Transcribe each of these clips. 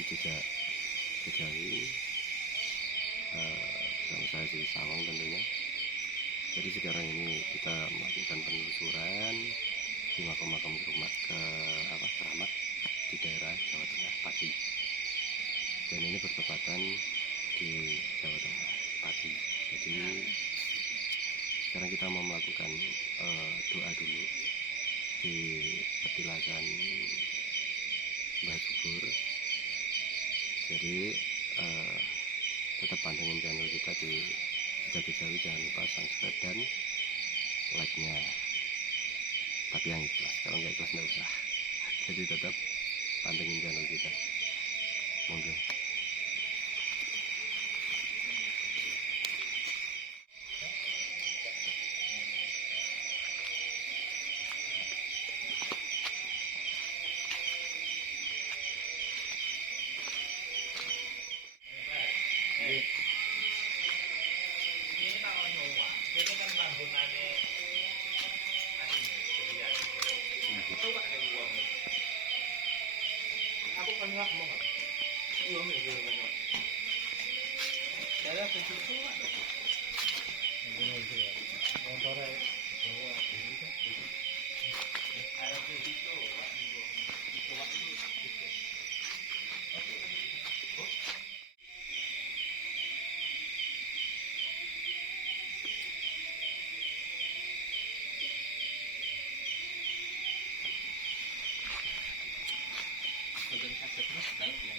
di Jejak Kejawi bersama saya di Sawang tentunya. Jadi sekarang ini kita melakukan penelusuran di makam-makam keramat di daerah Jawa Tengah Pati, dan ini bertepatan di Jawa Tengah Pati. Jadi sekarang kita mau melakukan doa dulu di petilasan Mbah Subur. Jadi tetap pantengin channel kita di Jejak Kejawi, jangan lupa subscribe dan like-nya, tapi yang ikhlas, kalau nggak ikhlas nggak usah. Jadi tetap pantengin channel kita, monggo. Aku kan nggak mau kan? Belum ya, belum banyak. Saya kecil tuh ada. Ini sih ya. Motornya bawa ini kan. Ada itu, itu waktu itu. Sudah kaget terus baik yang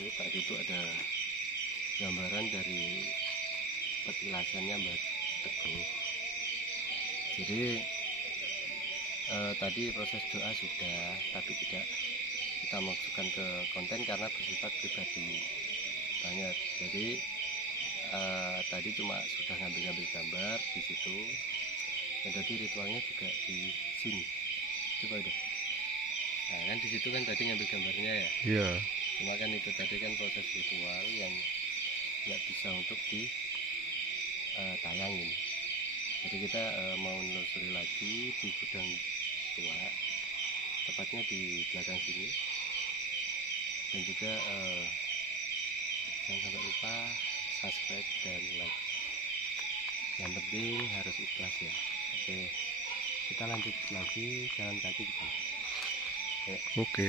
Oke, tadi itu ada gambaran dari petilasannya Mbah Teguh. Jadi tadi proses doa sudah, tapi tidak kita masukkan ke konten karena bersifat pribadi banget. Jadi tadi cuma sudah ngambil gambar di situ, dan tadi ritualnya juga di sini. Coba deh. Nah kan di situ kan tadi ngambil gambarnya ya. Iya. Cuma kan itu tadi kan proses ritual yang nggak bisa untuk ditayangin. Jadi kita mau menelusuri lagi di gudang tua, tepatnya di belakang sini. Dan juga jangan sampai lupa subscribe dan like. Yang penting harus ikhlas ya. Oke, kita lanjut lagi jalan kaki kita. Oke.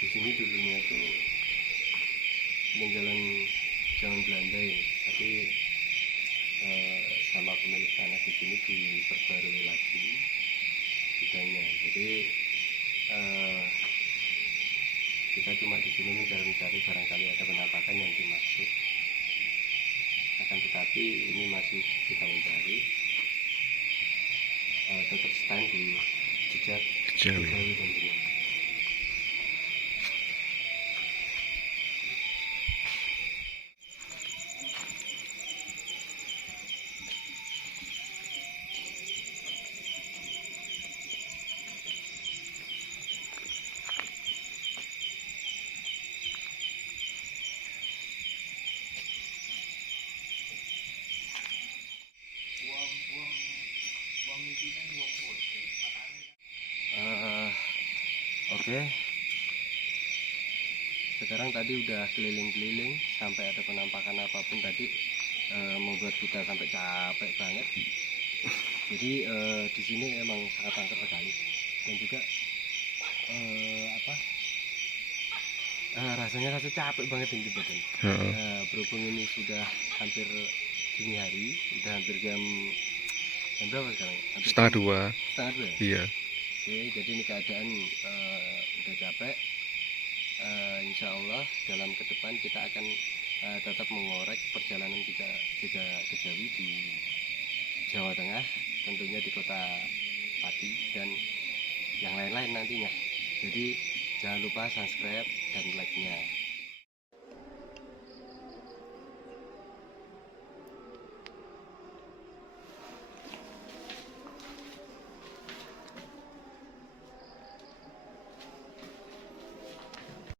Di sini dulunya tuh peninggalan zaman Belanda ini, tapi sama pemilik tanah di sini diperbarui lagi gudangnya. Jadi kita cuma di sini mencari barangkali ada penampakan yang dimaksud. Akan tetapi ini masih kita mencari. Tetap stand di Jejak Kejawi. Kejawi tentunya. Oke, sekarang tadi udah keliling-keliling sampai ada penampakan apapun tadi, membuat kita sampai capek banget. Jadi di sini emang sangat angker sekali, dan juga Rasanya rasa capek banget ini badan. Heeh. Berhubung ini sudah hampir dini hari, udah hampir jam berapa sekarang? Hampir Setengah jam dua. setengah dua. Iya. Oke, jadi ini keadaan udah capek. Insya Allah dalam ke depan kita akan tetap mengorek perjalanan kita kejawi di Jawa Tengah, tentunya di kota Pati dan yang lain-lain nantinya. Jadi jangan lupa subscribe dan like-nya.